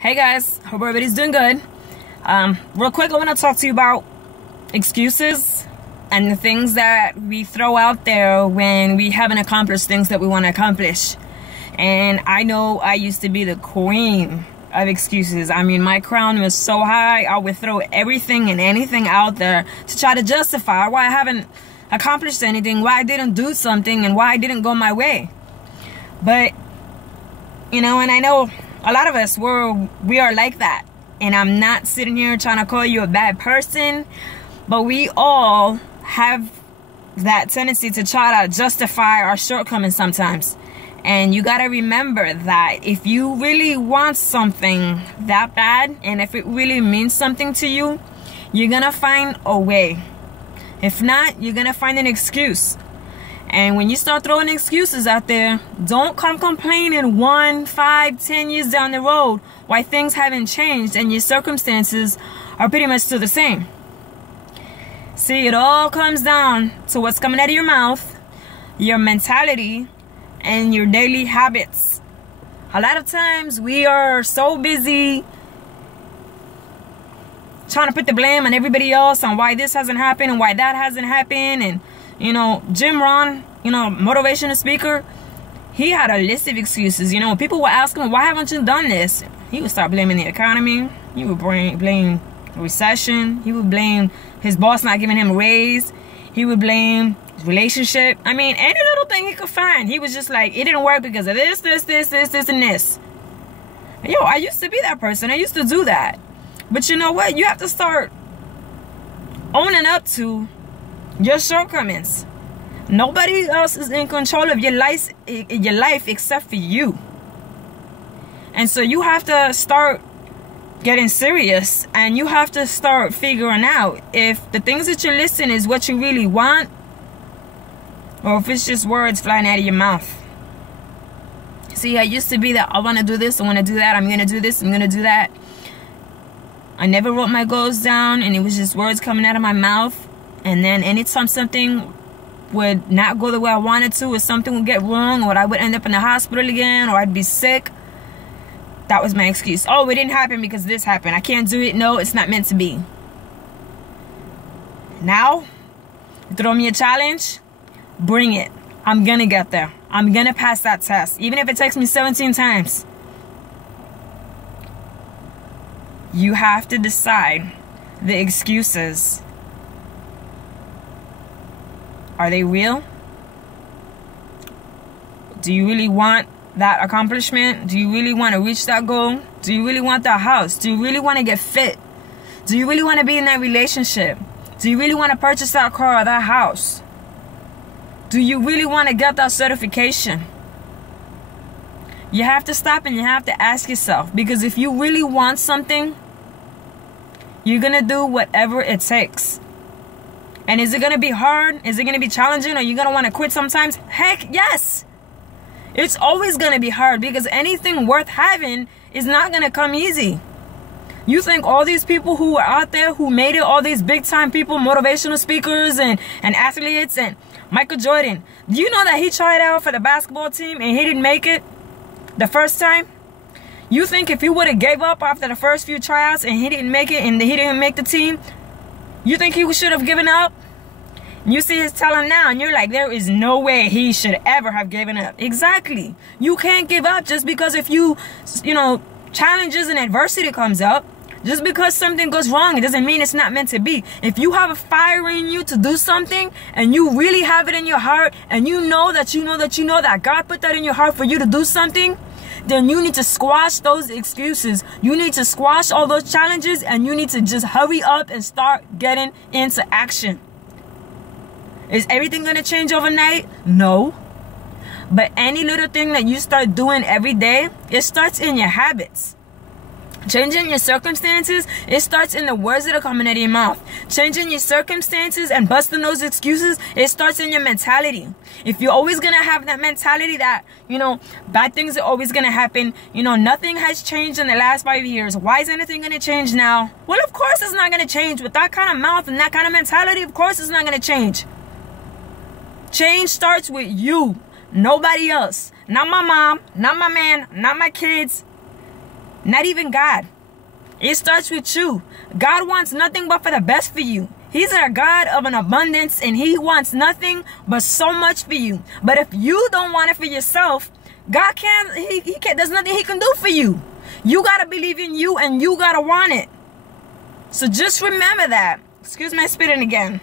Hey guys, hope everybody's doing good. Real quick, I want to talk to you about excuses and the things that we throw out there when we haven't accomplished things that we want to accomplish. And I know I used to be the queen of excuses. I mean, my crown was so high, I would throw everything and anything out there to try to justify why I haven't accomplished anything, why I didn't do something, and why I didn't go my way. But, you know, and I know a lot of us, we are like that. And I'm not sitting here trying to call you a bad person, but we all have that tendency to try to justify our shortcomings sometimes. And you got to remember that if you really want something that bad, and if it really means something to you, you're going to find a way. If not, you're going to find an excuse. And when you start throwing excuses out there, don't come complaining 1, 5, 10 years down the road why things haven't changed and your circumstances are pretty much still the same. See, it all comes down to what's coming out of your mouth, your mentality, and your daily habits. A lot of times we are so busy trying to put the blame on everybody else on why this hasn't happened and why that hasn't happened. And you know, Jim Rohn, you know, motivational speaker, he had a list of excuses. You know, when people would ask him, why haven't you done this? He would start blaming the economy. He would blame recession. He would blame his boss not giving him a raise. He would blame his relationship. I mean, any little thing he could find. He was just like, it didn't work because of this, and this. And yo, I used to be that person. I used to do that. But you know what? You have to start owning up to your shortcomings. Nobody else is in control of your life except for you. And so you have to start getting serious, and you have to start figuring out if the things that you're listing is what you really want, or if it's just words flying out of your mouth. See, I used to be that I want to do this, I want to do that, I'm going to do this, I'm going to do that. I never wrote my goals down, and it was just words coming out of my mouth. And then anytime something would not go the way I wanted to, or something would get wrong, or I would end up in the hospital again, or I'd be sick, that was my excuse. Oh, it didn't happen because this happened. I can't do it. No, it's not meant to be. Now, throw me a challenge, bring it. I'm going to get there. I'm going to pass that test, even if it takes me 17 times. You have to decide the excuses. Are they real? Do you really want that accomplishment? Do you really want to reach that goal? Do you really want that house? Do you really want to get fit? Do you really want to be in that relationship? Do you really want to purchase that car or that house? Do you really want to get that certification? You have to stop and you have to ask yourself, because if you really want something, you're going to do whatever it takes. And is it going to be hard? Is it going to be challenging? Are you going to want to quit sometimes? Heck, yes. It's always going to be hard, because anything worth having is not going to come easy. You think all these people who are out there who made it, all these big time people, motivational speakers and athletes, and Michael Jordan, do you know that he tried out for the basketball team and he didn't make it the first time? You think if he would have gave up after the first few tryouts and he didn't make it and he didn't make the team, you think he should have given up? You see his talent now and you're like, there is no way he should ever have given up. Exactly. You can't give up just because if you know, challenges and adversity comes up. Just because something goes wrong, it doesn't mean it's not meant to be. If you have a fire in you to do something and you really have it in your heart, and you know that God put that in your heart for you to do something, then you need to squash those excuses. You need to squash all those challenges, and you need to just hurry up and start getting into action. Is everything going to change overnight? No. But any little thing that you start doing every day, it starts in your habits. Changing your circumstances, it starts in the words that are coming out of your mouth. Changing your circumstances and busting those excuses, it starts in your mentality. If you're always going to have that mentality that, you know, bad things are always going to happen, you know, nothing has changed in the last 5 years, why is anything going to change now? Well, of course it's not going to change. With that kind of mouth and that kind of mentality, of course it's not going to change. Change starts with you, nobody else. Not my mom, not my man, not my kids. Not even God. It starts with you. God wants nothing but for the best for you. He's a God of an abundance, and he wants nothing but so much for you. But if you don't want it for yourself, God can't, he can't, there's nothing he can do for you. You got to believe in you, and you got to want it. So just remember that. Excuse my spitting again.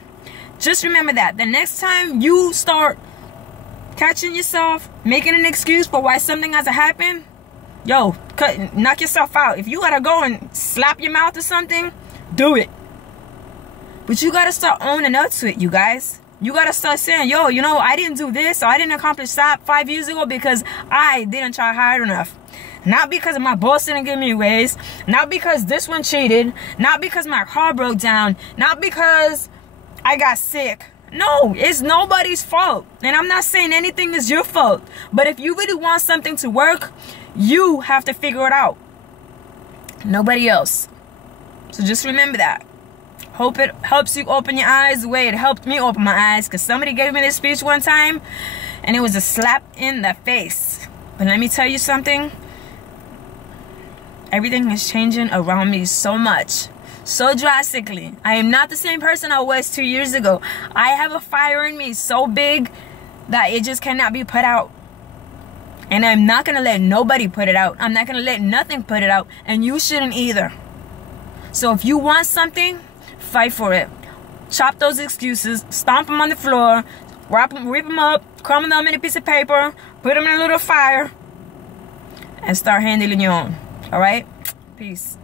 Just remember that. The next time you start catching yourself making an excuse for why something has to happen, yo, knock yourself out. If you got to go and slap your mouth or something, do it. But you got to start owning up to it, you guys. You got to start saying, yo, you know, I didn't do this, or I didn't accomplish that 5 years ago because I didn't try hard enough. Not because my boss didn't give me a raise. Not because this one cheated. Not because my car broke down. Not because I got sick. No, it's nobody's fault. And I'm not saying anything is your fault. But if you really want something to work, you have to figure it out. Nobody else. So just remember that. Hope it helps you open your eyes the way it helped me open my eyes. Because somebody gave me this speech one time, and it was a slap in the face. But let me tell you something. Everything is changing around me so much. So drastically. I am not the same person I was 2 years ago. I have a fire in me so big that it just cannot be put out. And I'm not going to let nobody put it out. I'm not going to let nothing put it out. And you shouldn't either. So if you want something, fight for it. Chop those excuses. Stomp them on the floor. Rip them up. Crumble them in a piece of paper. Put them in a little fire. And start handling your own. Alright? Peace.